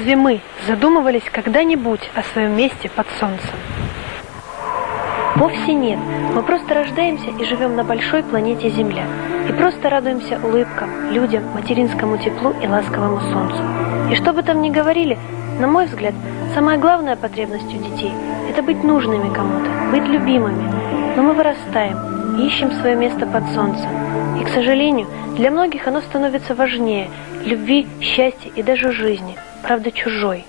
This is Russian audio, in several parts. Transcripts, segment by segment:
Разве мы задумывались когда-нибудь о своем месте под солнцем? Вовсе нет. Мы просто рождаемся и живем на большой планете Земля. И просто радуемся улыбкам, людям, материнскому теплу и ласковому солнцу. И что бы там ни говорили, на мой взгляд, самая главная потребность у детей – это быть нужными кому-то, быть любимыми. Но мы вырастаем и ищем свое место под солнцем. И, к сожалению, для многих оно становится важнее любви, счастья и даже жизни, правда чужой.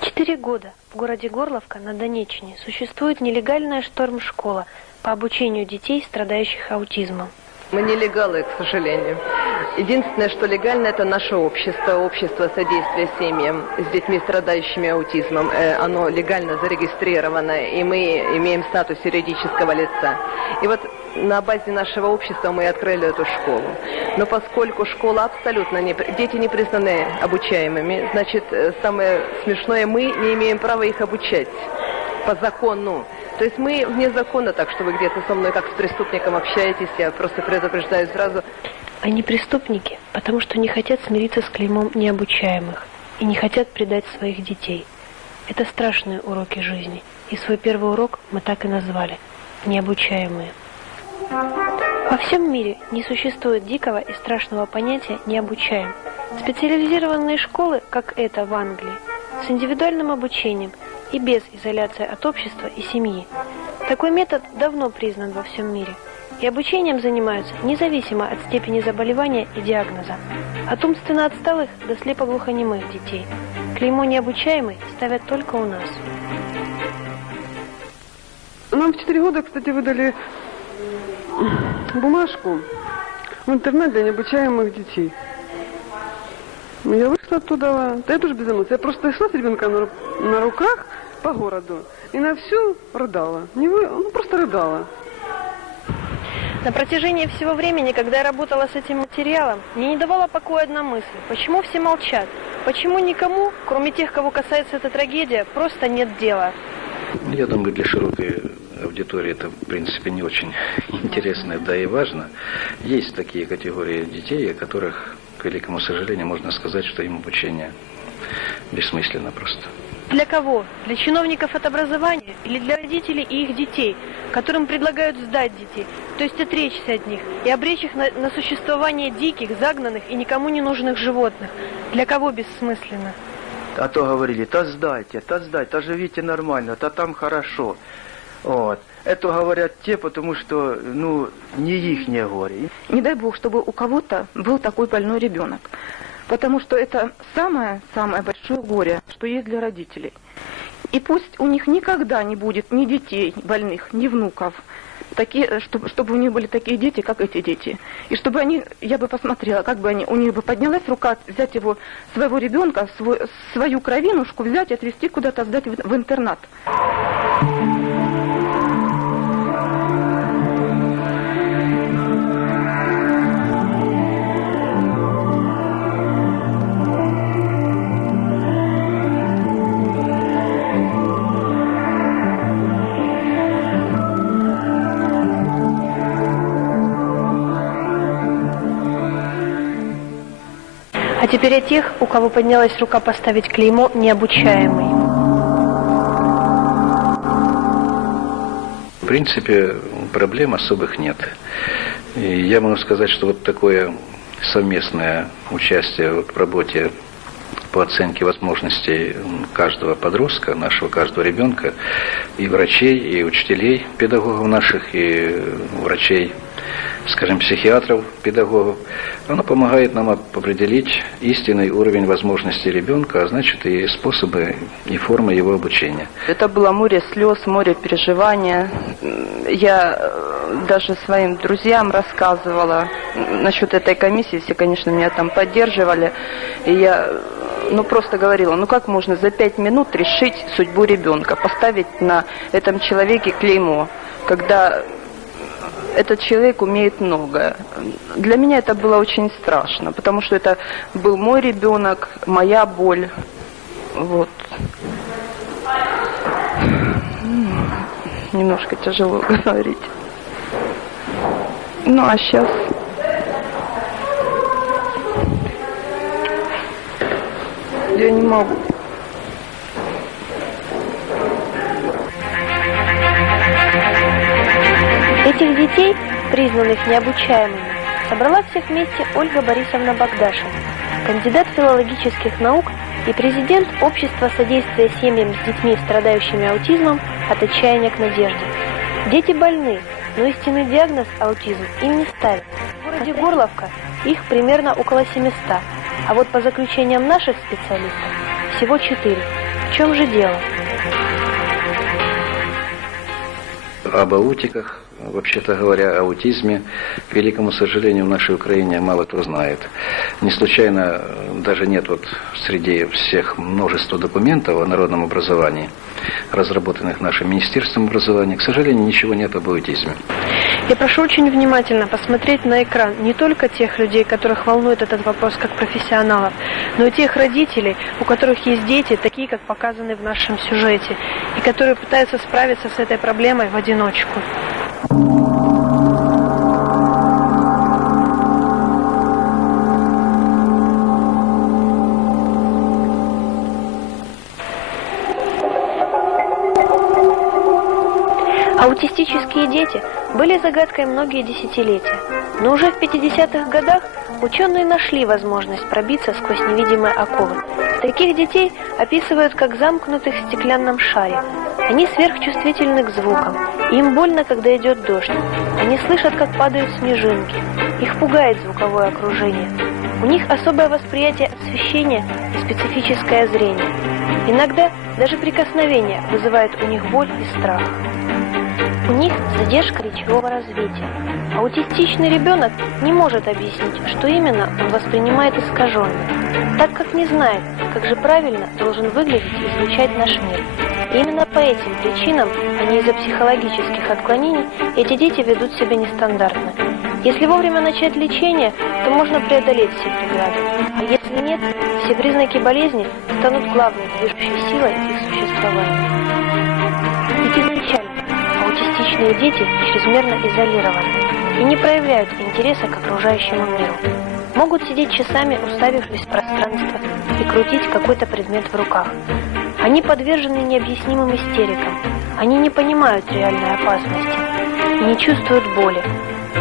Четыре года в городе Горловка на Донеччине существует нелегальная шторм-школа по обучению детей, страдающих аутизмом. Мы нелегалы, к сожалению. Единственное, что легально, это наше общество содействия семьям с детьми, страдающими аутизмом. Оно легально зарегистрировано, и мы имеем статус юридического лица. И вот на базе нашего общества мы открыли эту школу. Но поскольку школа абсолютно дети не признаны обучаемыми, значит, самое смешное, мы не имеем права их обучать по закону. То есть мы вне закона, так что вы где-то со мной как с преступником общаетесь, я просто предупреждаю сразу. Они преступники, потому что не хотят смириться с клеймом необучаемых и не хотят предать своих детей. Это страшные уроки жизни, и свой первый урок мы так и назвали – необучаемые. Во всем мире не существует дикого и страшного понятия «необучаем». Специализированные школы, как эта в Англии, с индивидуальным обучением и без изоляции от общества и семьи. Такой метод давно признан во всем мире. И обучением занимаются независимо от степени заболевания и диагноза. От умственно отсталых до слепоглухонемых детей. Клеймо «необучаемый» ставят только у нас. Нам в 4 года, кстати, выдали бумажку в интернет для необучаемых детей. Я вышла оттуда, я тоже без эмоций. Я просто шла с ребенком на руках по городу и на всю рыдала. Просто рыдала. На протяжении всего времени, когда я работала с этим материалом, мне не давала покоя одна мысль. Почему все молчат? Почему никому, кроме тех, кого касается эта трагедия, просто нет дела? Я думаю, для широкой аудитории это, в принципе, не очень интересно, да и важно. Есть такие категории детей, о которых, к великому сожалению, можно сказать, что им обучение бессмысленно просто. Для кого? Для чиновников от образования или для родителей и их детей, которым предлагают сдать детей, то есть отречься от них и обречь их на существование диких, загнанных и никому не нужных животных? Для кого бессмысленно? А то говорили, то сдайте, то живите нормально, то там хорошо. Вот. Это говорят те, потому что, не их не горе. Не дай Бог, чтобы у кого-то был такой больной ребенок. Потому что это самое-самое большое горе, что есть для родителей. И пусть у них никогда не будет ни детей больных, ни внуков, чтобы у них были такие дети, как эти дети. И чтобы я бы посмотрела, как бы у них бы поднялась рука, взять своего ребенка, свою кровинушку, взять и отвезти куда-то, сдать в интернат. А теперь о тех, у кого поднялась рука поставить клеймо «необучаемый». В принципе, проблем особых нет. И я могу сказать, что вот такое совместное участие в работе по оценке возможностей каждого подростка, нашего каждого ребенка, и врачей, и учителей, педагогов наших, и врачей, скажем, психиатров, педагогов, оно помогает нам определить истинный уровень возможностей ребенка, а значит и способы и формы его обучения. Это было море слез, море переживания. Я даже своим друзьям рассказывала насчет этой комиссии, все, конечно, меня там поддерживали. И я просто говорила, как можно за 5 минут решить судьбу ребенка, поставить на этом человеке клеймо, когда этот человек умеет многое. Для меня это было очень страшно, потому что это был мой ребенок, моя боль. Вот. немножко тяжело говорить. Ну а сейчас я не могу. Этих детей, признанных необучаемыми, собрала всех вместе Ольга Борисовна Богдашина, кандидат филологических наук и президент Общества содействия семьям с детьми, страдающими аутизмом, от отчаяния к надежде. Дети больны, но истинный диагноз аутизм им не ставят. В городе Горловка их примерно около 700, а вот по заключениям наших специалистов всего 4. В чем же дело? Об аутиках, вообще-то говоря, о аутизме, к великому сожалению, в нашей Украине мало кто знает. Не случайно даже нет среди всех множества документов о народном образовании, разработанных нашим Министерством образования, к сожалению, ничего нет об аутизме. Я прошу очень внимательно посмотреть на экран не только тех людей, которых волнует этот вопрос как профессионалов, но и тех родителей, у которых есть дети, такие, как показаны в нашем сюжете, и которые пытаются справиться с этой проблемой в одиночку. Аутистические дети были загадкой многие десятилетия, но уже в 50-х годах ученые нашли возможность пробиться сквозь невидимые оковы. Таких детей описывают как замкнутых в стеклянном шаре. Они сверхчувствительны к звукам, и им больно, когда идет дождь. Они слышат, как падают снежинки. Их пугает звуковое окружение. У них особое восприятие освещения и специфическое зрение. Иногда даже прикосновение вызывает у них боль и страх. У них задержка речевого развития. Аутистичный ребенок не может объяснить, что именно он воспринимает искаженно, так как не знает, как же правильно должен выглядеть и звучать наш мир. И именно по этим причинам, а не из-за психологических отклонений, эти дети ведут себя нестандартно. Если вовремя начать лечение, то можно преодолеть все преграды. А если нет, все признаки болезни станут главной движущей силой их существования. Ведь изначально аутистичные дети чрезмерно изолированы и не проявляют интереса к окружающему миру. Могут сидеть часами, уставившись в пространство, и крутить какой-то предмет в руках. Они подвержены необъяснимым истерикам. Они не понимают реальной опасности и не чувствуют боли.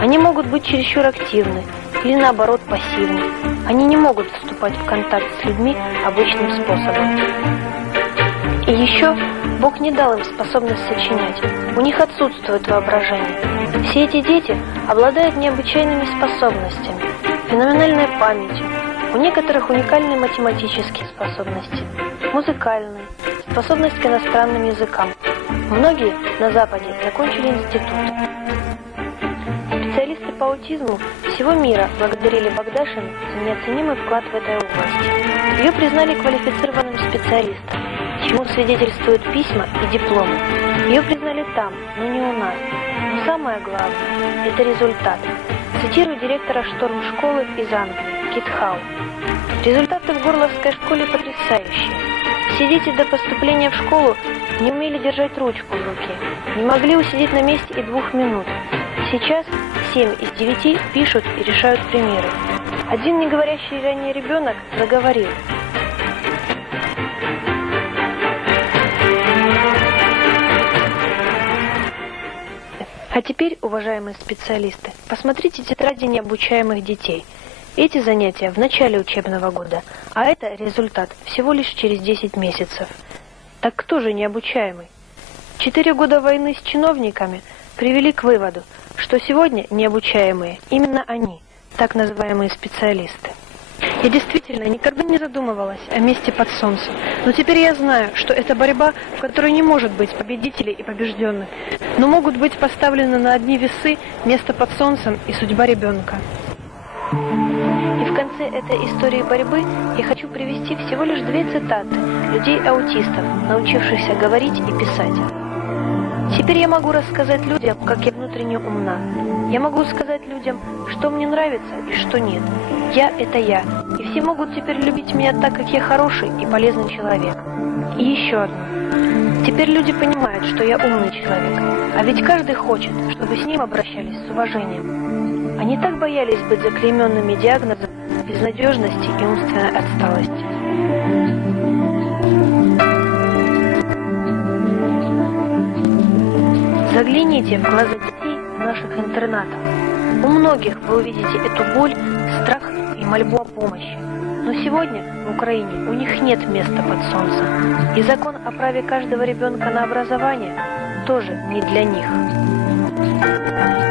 Они могут быть чересчур активны или наоборот пассивны. Они не могут вступать в контакт с людьми обычным способом. И еще Бог не дал им способность сочинять. У них отсутствует воображение. Все эти дети обладают необычайными способностями, феноменальной памятью. У некоторых уникальные математические способности, музыкальные, способность к иностранным языкам. Многие на Западе закончили институт. Специалисты по аутизму всего мира благодарили Богдашину за неоценимый вклад в этой области. Ее признали квалифицированным специалистом, чему свидетельствуют письма и дипломы. Ее признали там, но не у нас. Но самое главное – это результат. Цитирую директора шторм-школы из Англии, Кит Хау. Результаты в Горловской школе потрясающие. Все дети до поступления в школу не умели держать ручку в руке, не могли усидеть на месте и 2 минут. Сейчас 7 из 9 пишут и решают примеры. Один не говорящий ранее ребенок заговорил. А теперь, уважаемые специалисты, посмотрите тетради необучаемых детей. Эти занятия в начале учебного года, а это результат всего лишь через 10 месяцев. Так кто же необучаемый? 4 года войны с чиновниками привели к выводу, что сегодня необучаемые именно они, так называемые специалисты. Я действительно никогда не задумывалась о месте под солнцем, но теперь я знаю, что это борьба, в которой не может быть победителей и побежденных, но могут быть поставлены на одни весы место под солнцем и судьба ребенка. И в конце этой истории борьбы я хочу привести всего лишь 2 цитаты людей-аутистов, научившихся говорить и писать. Теперь я могу рассказать людям, как я внутренне умна. Я могу сказать людям, что мне нравится и что нет. Я – это я. И все могут теперь любить меня так, как я хороший и полезный человек. И еще одно. Теперь люди понимают, что я умный человек. А ведь каждый хочет, чтобы с ним обращались с уважением. Они так боялись быть заклейменными диагнозом безнадежности и умственной отсталости. Загляните в глаза детей наших интернатов. У многих вы увидите эту боль, страх и мольбу о помощи. Но сегодня в Украине у них нет места под солнцем. И закон о праве каждого ребенка на образование тоже не для них.